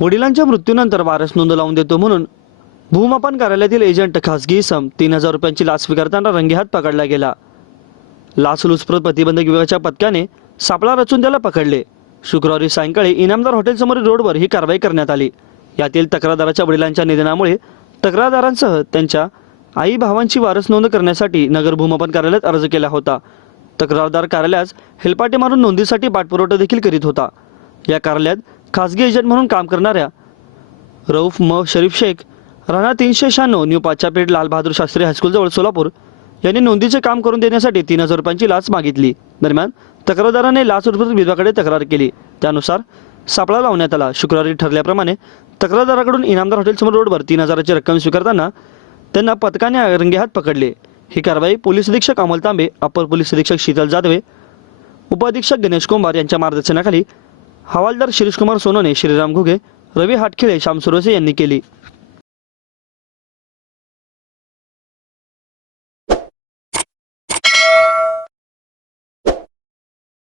वडिलांच्या मृत्यूनंतर वारस नोंद लावून देतो म्हणून भूमापन कार्यालयातील एजंट खासगी इसम तीन हजार रुपयांची लाच स्वीकारताना रंगेहात पकडला गेला. लाचलुचपत प्रतिबंधक विभागाच्या पथकाने सापळा रचून त्याला पकडले. शुक्रवारी सायंकाळी इनामदार हॉटेलसमोरील रोडवर ही कारवाई करण्यात आली. यातील तक्रारदाराच्या वडिलांच्या निधनामुळे तक्रारदारांसह त्यांच्या आई भावांची वारस नोंद करण्यासाठी नगर भूमापन कार्यालयात अर्ज केला होता. तक्रारदार कार्यालयास हेलपाटे मारून नोंदीसाठी पाठपुरवठा देखील करीत होता. या कार्यालयात खासगी एजंट म्हणून काम करणाऱ्या रऊफ म शरीफ शेख राणा तीनशे शहाण्णव न्यू पाचापेठ लालबहादूर शास्त्री हायस्कूलजवळ सोलापूर यांनी नोंदीचे काम करून देण्यासाठी तीन हजार रुपयांची लाच मागितली. दरम्यान तक्रारदाराने लाच विभागाकडे तक्रार केली. त्यानुसार सापळा लावण्यात आला. शुक्रवारी ठरल्याप्रमाणे तक्रारदाराकडून इनामदार हॉटेलसमोर रोडवर तीन हजाराची रक्कम स्वीकारताना त्यांना पथकाने रंगेहात पकडले. ही कारवाई पोलीस अधीक्षक अमोल तांबे अपर पोलीस अधीक्षक शीतल जाधवे उपअधीक्षक गणेश कुंभार यांच्या मार्गदर्शनाखाली हवालदार शिरीषकुमार सोनोने श्रीराम घुगे रवी हाटखेळे श्याम सुरोसे यांनी केली.